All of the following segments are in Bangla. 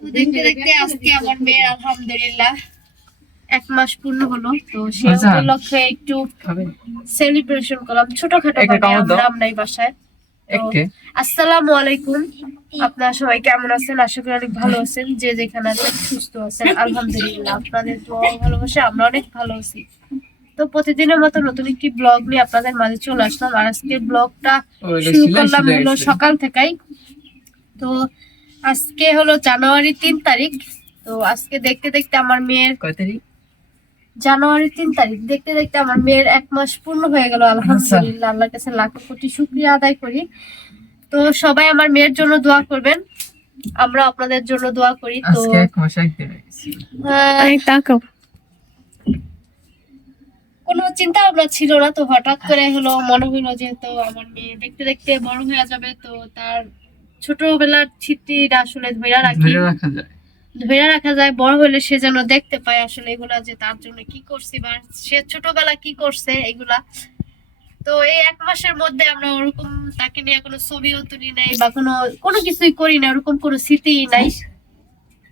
তো দেখতে দেখতে আজকে আমার মেয়ের আলহামদুলিল্লাহ। এক মাস পূর্ণ হলো তো সে আচ্ছা। উপলক্ষে একটু সেলিব্রেশন করলাম। ছোটখাটো। আমরা আমরাই বাসায়। আসসালামু আলাইকুম। আপনারা সবাই কেমন আছেন? আশা করি অনেক ভালো আছেন। যে যেখানে আছেন সুস্থ আছেন। আলহামদুলিল্লাহ আপনাদের দোয়া ভালোবাসা আমরা অনেক ভালো আছি। তো প্রতিদিনের মতো নতুন একটি ব্লগ নিয়ে আপনাদের মাঝে চলে আসলাম। আর আজকে ব্লগটা শুরু করলাম হলো সকাল থেকেই। তো আজকে হলো জানুয়ারি তিন তারিখ। তো আজকে দেখতে দেখতে আমার মেয়ের কয় তারিখ? জানুয়ারি তিন তারিখ। দেখতে দেখতে আমার মেয়ের এক মাস পূর্ণ হয়ে গেল আলহামদুলিল্লাহ আল্লাহর কাছে লাখ কোটি শুক্রিয়া আদায় করি। তো সবাই আমার মেয়ের জন্য দোয়া করবেন। আমরা আপনাদের জন্য দোয়া করি। তো আজকে এক মাস হয়ে কোনো চিন্তা ভাবনা ছিল না তো হঠাৎ করে হলো মনে হলো যে তো আমার মেয়ে দেখতে দেখতে বড় হয়ে যাবে তো তার ছোটবেলার স্মৃতিটা আসলে ধরে রাখি। ধরে রাখা যায়। বড় হলে সে যেন দেখতে পায় আসলে এগুলা যে তার জন্য কি করছি বা সে ছোটবেলা কি করছে এগুলা। তো এই এক মাসের মধ্যে আমরা ওরকম তাকে নিয়ে কোনো ছবিও তুলি নাই বা কোনো কোনো কিছুই করি না ওরকম কোনো স্মৃতিই নাই।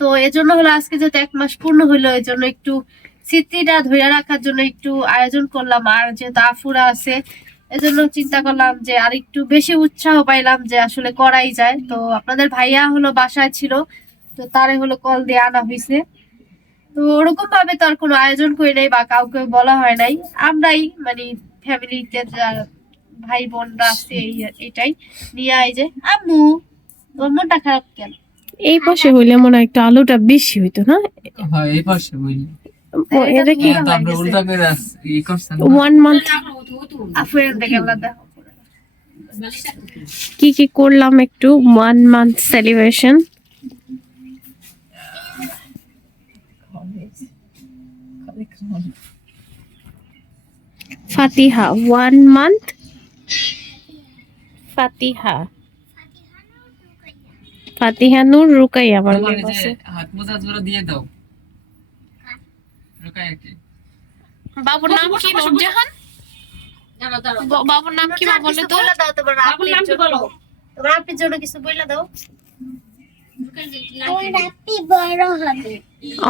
তো এজন্য হলো আজকে যেহেতু এক মাস পূর্ণ হইল এই জন্য একটু স্মৃতিটা ধরে রাখার জন্য একটু আয়োজন করলাম। আর যেহেতু আফুরা আছে এজন্য চিন্তা করলাম যে আর একটু বেশি উৎসাহ পাইলাম যে আসলে করাই যায়। তো আপনাদের ভাইয়া হলো বাসায় ছিল তো তারে হলো কল দিয়ে আনা হয়েছে তো ওরকম ভাবে তো আর কোনো আয়োজন করি নাই বা কাউকে বলা হয় নাই। আমরাই মানে ফ্যামিলিতে যারা ভাই বোনরা আছে এই এটাই নিয়ে আই যে আম্মু তোর মনটা খারাপ কেন? এই পাশে হইলে মনে হয় একটু আলোটা বেশি হইতো না? হয় এই পাশে ও, এটা কি? ওয়ান মান্থ কি কি করলাম একটু? One month celebration Fatiha one month Fatiha. Fatiha Noor Rukai আমার হাত মোজা দিয়ে দাও। রুকায়াকে বাবুর নাম কি নূরজাহান বাবুর নাম কি মা বলে তো বলে দাও তোমার আপনির জন্য। তোমার জন্য কিছু বলে দাও।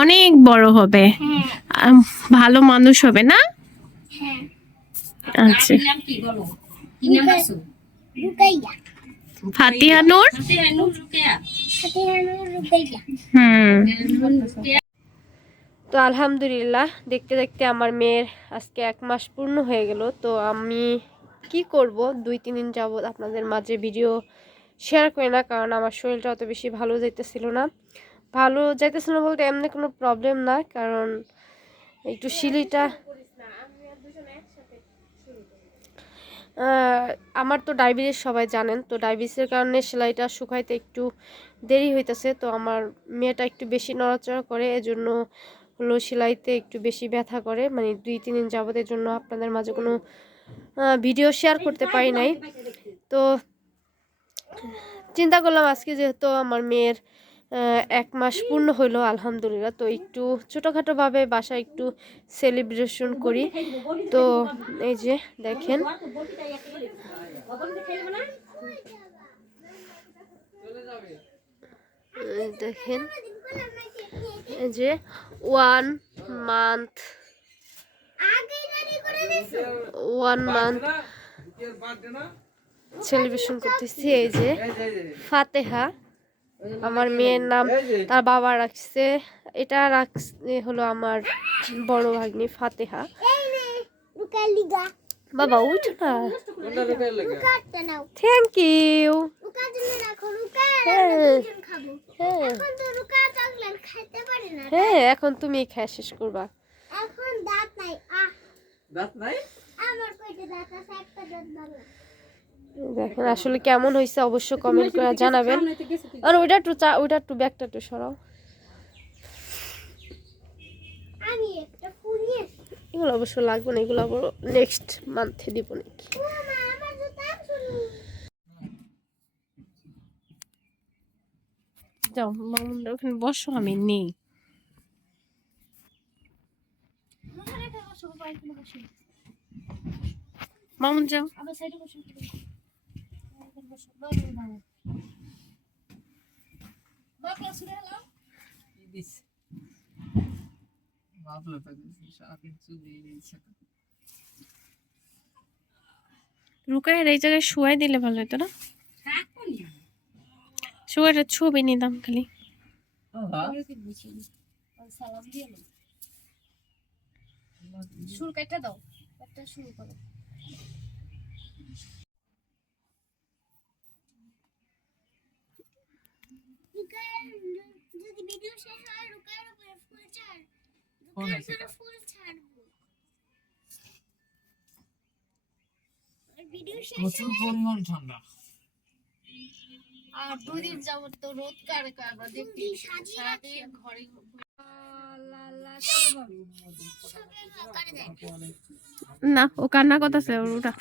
অনেক বড় হবে। ভালো মানুষ হবে না? আচ্ছা। ফাতিহা নূর? হুম। তো আলহামদুলিল্লাহ, দেখতে দেখতে আমার মেয়ের আজকে এক মাস পূর্ণ হয়ে গেল। তো আমি কি করব? দুই, তিন দিন যাবত আপনাদের মাঝে ভিডিও শেয়ার করি না, কারণ আমার শরীরটা অত বেশি ভালো যাইতেছিল না। ভালো যাইতেছিল না বলতে এমনি কোনো প্রবলেম না, কারণ একটু শিলিটা আমার তো ডায়াবেটিস সবাই জানেন, তো ডায়াবেটিসের কারণে সেলাইটা শুকাইতে একটু দেরি হইতেছে। তো আমার মেয়েটা একটু বেশি নড়াচড়া করে, এজন্য হলো সেলাইতে একটু বেশি ব্যথা করে। মানে দুই, তিন দিন যাবতের জন্য আপনাদের মাঝে কোনো ভিডিও শেয়ার করতে পারি নাই। তো চিন্তা করলাম আজকে যেহেতু আমার মেয়ের এক মাস পূর্ণ হলো, আলহামদুলিল্লাহ। তো একটু ছোটোখাটোভাবে বাসায় একটু সেলিব্রেশন করি। তো এই যে দেখেন। দেখেন। এই যে one month one month celebration করতেছি, এই যে ফাতেহা, আমার মেয়ের নাম, তার বাবা রাখছে। এটা রাখছে হলো আমার বড় ভাগ্নি ফাতেহা। বাবা উঠো না। থ্যাংক ইউ হ্যাঁ। হ্যাঁ। এখন তুমি খাওয়া শেষ করবা। দাঁত নাই? দেখেন আসলে কেমন হয়েছে অবশ্য কমেন্ট করে জানাবেন। আর ওইটা একটু চা ওইটা একটু ব্যাগটা একটু সরাও। এগুলো অবশ্য লাগবে না এগুলো আবার নেক্সট মান্থে দিব নাকি। যাও মামুনরা ওখানে বসো আমি নেই। মামুন যাও। দিস ভাবলো রুকায়ের এই জায়গায় শুয়াই দিলে ভালো হতো না? শুয়াটা ছবি নিতাম খালি। দাও একটা শুরু করো ফোন রুকার আছে ফুল ছাড়বো আর ভিডিও শেষ প্রচুর পরিমাণ ঠান্ডা। আর দুই দিন যাবত তো রোদ কারে সারাদিন ঘরে না ও কান্না করতেছে ওর ওটা।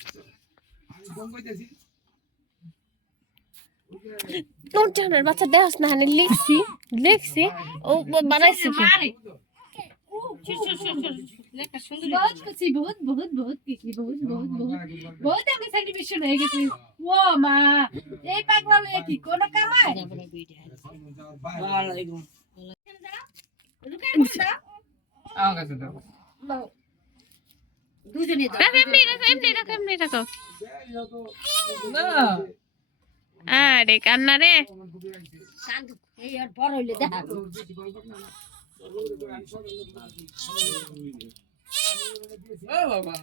তোর জানার বাচ্চা দেখাস না লিখছি লিখছি ও বানাইছে बहुत कुछ बहुत बहुत बहुत কিছু बहुत बहुत बहुत बहुत আমি সেলিব্রেশন হয়ে গেছি ও মা এই পাগলা লয়ে কি কোন কামায় ওয়ালাইকুম রুকাই বসা আমার কাছে দাও দুজনে রাখ এমনি রাখো এমনি রাখো এমনি রাখো না আরে কান্না রে এই আর বড় হইলে দেখা ও বাবা।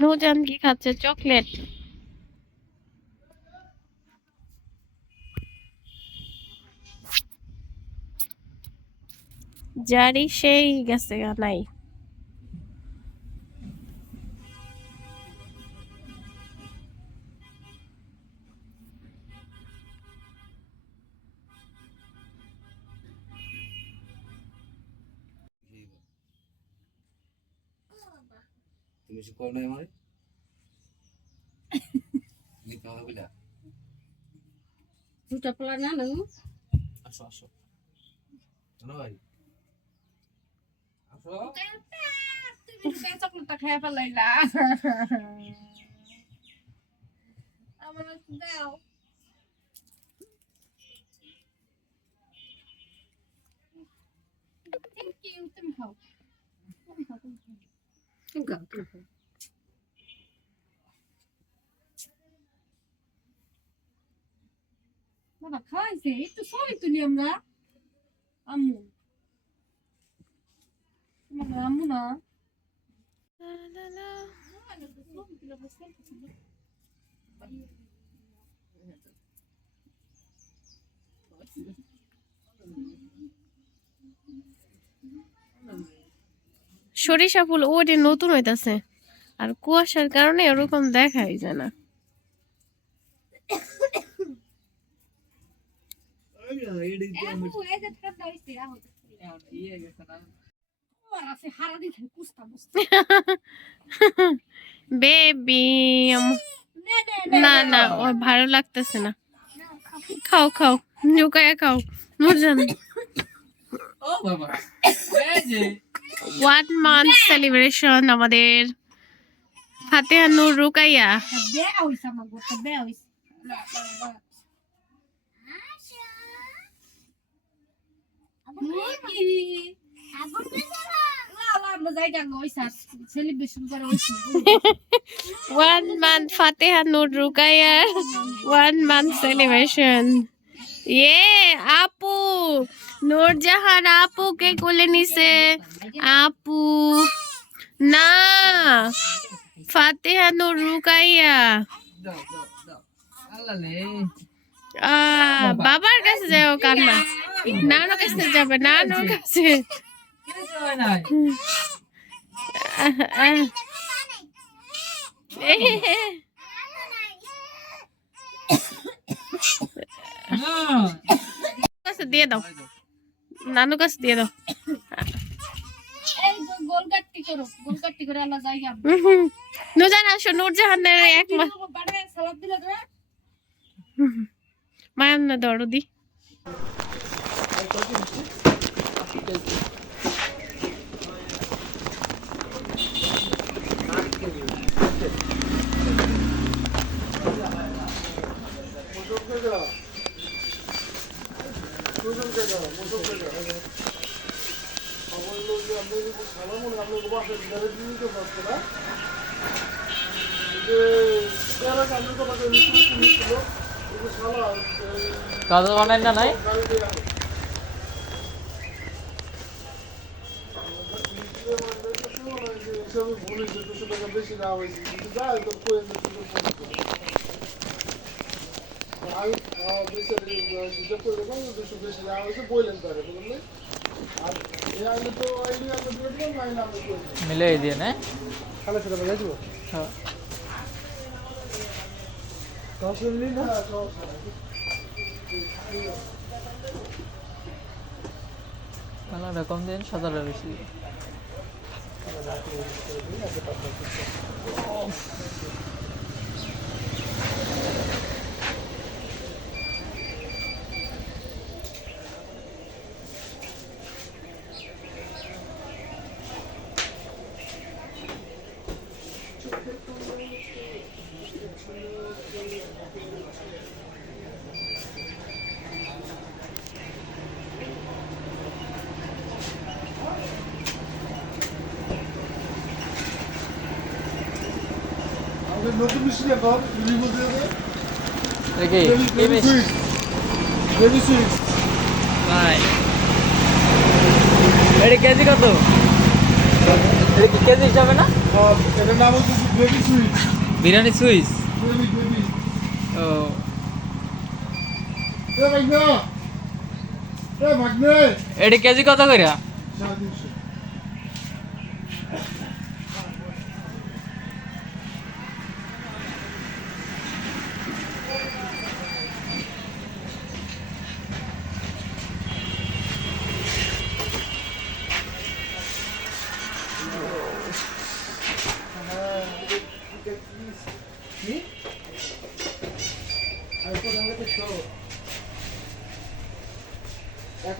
নৌজান কি খাচ্ছে? চকলেট। জারি সেই গেছে নাই। তুমি সে করো নাই আমারে। কথা বলে দুটা পোলা না না আসো আসো। শোনো ভাই। আসো। চকলেটটা খেয়ে ফেলাইলা আমার দাও খাও তুমি খাও। তুমি খাও বাবা খাইছে একটু সরি তুলি আমরা আম্মু তোমার আম্মু না সরিষা ফুল ওটি নতুন হইতাছে আর কুয়াশার কারণে ওরকম দেখাই যায় না আম্মু এই ফুল ঠান্ডা হইছে আহ ইয়ে গেছে না ওর আছে হারা দিন কুস্তা বেবি নে নে, না না ওর ভালো লাগতেছে না। খাও খাও লুকায়া খাও মরজান ও বাবা ওয়ান মান্থ সেলিব্রেশন আমাদের ফাতেহা নূর রুকাইয়া। বেয়া হইছে আমার গোটা বেয়া হইছে আগুন আমরা যাই ডাঙ্গা হইছে সেলিব্রেশন করা হইছে one month Fateha Noor Rukaiya. One month celebration ইয়ে আপু নূরজাহান আপুকে কোলে নিছে আপু না ফাতেহা নূর রুকাইয়া দাও দাও দাও আল্লাহ লে আহ, বাবার কাছে যাও কান্না নানুর কাছে যাবে নানুর কাছে কিছু হয় নাই আহ, আহ। না কাছে দিয়ে দাও নানু কাছে দিয়ে দাও এই দৌড় গোলগাট্টি করো গোলগাট্টি করে আল্লাহ জায়গা নুরজাহান আসো নুরজাহানের এক মাস বাড়ে সালাদ দিলে রে মায়ান না দরদি কাজল বানাই না নাই? মিলে দিয়ে না হ্যাঁ। কালারটা কম দিন সাদাটা বেশি নতুন এটা কেজি কত এটা কি কেজি হিসাবে না বিরিয়ানি সুইচ ও এটা কেজি কত করে